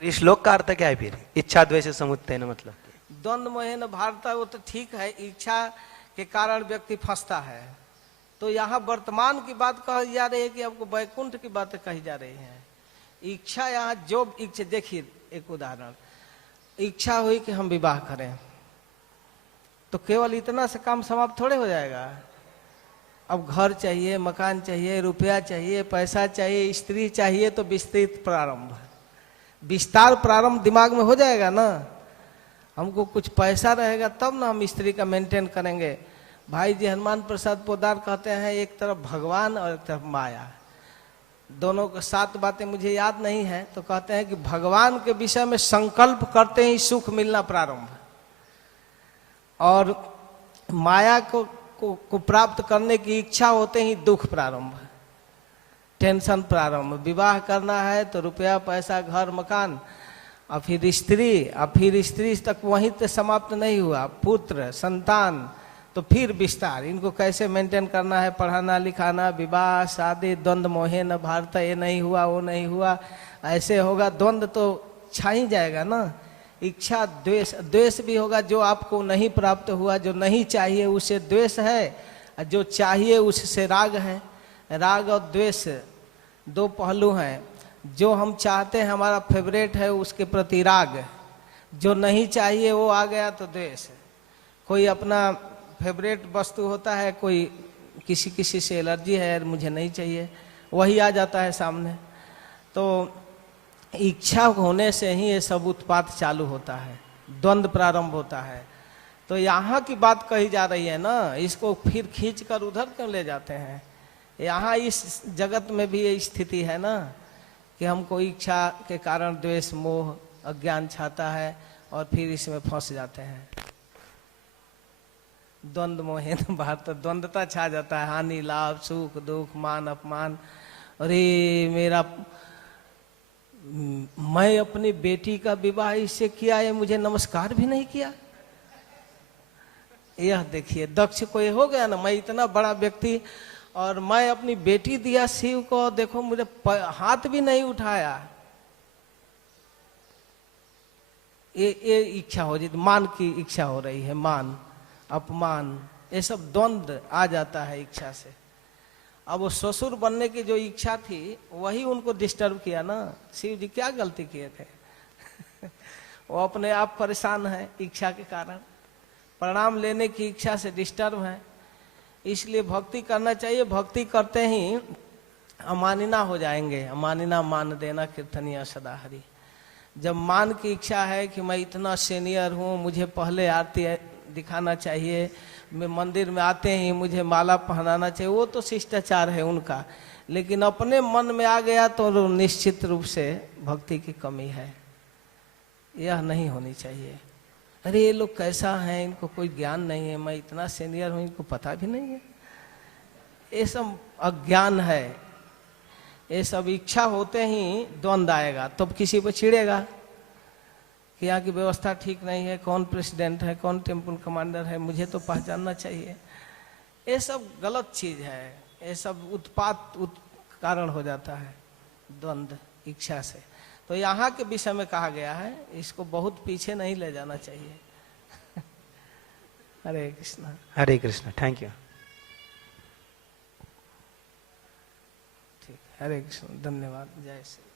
इस श्लोक का अर्थ क्या है फिर? इच्छा द्वेष समुत्थेन मतलब द्वंद्व मोहेन भारता, वो तो ठीक है, इच्छा के कारण व्यक्ति फंसता है। तो यहाँ वर्तमान की बात कही जा रही है कि आपको वैकुंठ की बातें कही जा रही हैं। इच्छा यहाँ जो इच्छा, देखिए एक उदाहरण, इच्छा हुई कि हम विवाह करें, तो केवल इतना से काम समाप्त थोड़े हो जाएगा। अब घर चाहिए, मकान चाहिए, रुपया चाहिए, पैसा चाहिए, स्त्री चाहिए, तो विस्तृत प्रारंभ, विस्तार प्रारंभ दिमाग में हो जाएगा ना। हमको कुछ पैसा रहेगा तब ना हम स्त्री का मेंटेन करेंगे। भाई जी हनुमान प्रसाद पोद्दार कहते हैं, एक तरफ भगवान और एक तरफ माया, दोनों को 7 बातें मुझे याद नहीं है, तो कहते हैं कि भगवान के विषय में संकल्प करते ही सुख मिलना प्रारंभ, और माया को प्राप्त करने की इच्छा होते ही दुख प्रारंभ, टेंशन प्रारंभ। विवाह करना है तो रुपया पैसा घर मकान, और फिर स्त्री तक वहीं तक समाप्त नहीं हुआ, पुत्र संतान, तो फिर विस्तार, इनको कैसे मेंटेन करना है, पढ़ाना लिखाना, विवाह शादी, द्वंद्व मोहेन भारत, ये नहीं हुआ वो नहीं हुआ, ऐसे होगा, द्वंद्व तो छा ही जाएगा ना। इच्छा द्वेष, द्वेष भी होगा, जो आपको नहीं प्राप्त हुआ, जो नहीं चाहिए उससे द्वेष है, और जो चाहिए उससे राग है। राग और द्वेष 2 पहलू हैं। जो हम चाहते हैं, हमारा फेवरेट है, उसके प्रति राग, जो नहीं चाहिए वो आ गया तो द्वेष। कोई अपना फेवरेट वस्तु होता है, कोई किसी से एलर्जी है, मुझे नहीं चाहिए, वही आ जाता है सामने। तो इच्छा होने से ही ये सब उत्पात चालू होता है, द्वंद्व प्रारंभ होता है। तो यहाँ की बात कही जा रही है ना, इसको फिर खींच कर उधर क्यों ले जाते हैं? यहाँ इस जगत में भी ये स्थिति है ना कि हमको इच्छा के कारण द्वेष मोह अज्ञान छाता है, और फिर इसमें फंस जाते हैं। द्वंद्व मोहेन भारत, द्वंद्वता छा जाता है, हानि लाभ सुख दुख मान अपमान। अरे मेरा, मैं अपनी बेटी का विवाह इससे किया, ये मुझे नमस्कार भी नहीं किया। यह देखिए दक्ष को ये हो गया ना, मैं इतना बड़ा व्यक्ति और मैं अपनी बेटी दिया शिव को, देखो मुझे हाथ भी नहीं उठाया। ये इच्छा हो जाती, मान की इच्छा हो रही है, मान अपमान, ये सब द्वंद्व आ जाता है इच्छा से। अब वो ससुर बनने की जो इच्छा थी वही उनको डिस्टर्ब किया ना। शिव जी क्या गलती किए थे? वो अपने आप परेशान है इच्छा के कारण, प्रणाम लेने की इच्छा से डिस्टर्ब है। इसलिए भक्ति करना चाहिए, भक्ति करते ही अमानिना हो जाएंगे। अमानिना मान देना कीर्तनिया सदा हरि। जब मान की इच्छा है कि मैं इतना सीनियर हूँ, मुझे पहले आरती दिखाना चाहिए, मैं मंदिर में आते ही मुझे माला पहनाना चाहिए, वो तो शिष्टाचार है उनका। लेकिन अपने मन में आ गया तो निश्चित रूप से भक्ति की कमी है, यह नहीं होनी चाहिए। अरे ये लोग कैसा हैं, इनको कोई ज्ञान नहीं है, मैं इतना सीनियर हूँ इनको पता भी नहीं है, ये सब अज्ञान है। ये सब इच्छा होते ही द्वंद्व आएगा, तब तो किसी पर चिढ़ेगा कि यहाँ की व्यवस्था ठीक नहीं है, कौन प्रेसिडेंट है, कौन टेम्पल कमांडर है, मुझे तो पहचानना चाहिए। ये सब गलत चीज है, ये सब उत्पात कारण हो जाता है द्वंद्व इच्छा से। तो यहाँ के विषय में कहा गया है, इसको बहुत पीछे नहीं ले जाना चाहिए। हरे कृष्णा। हरे कृष्णा, थैंक यू। ठीक, हरे कृष्ण, धन्यवाद। जय श्री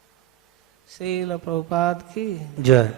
श्रील प्रभुपाद की जय।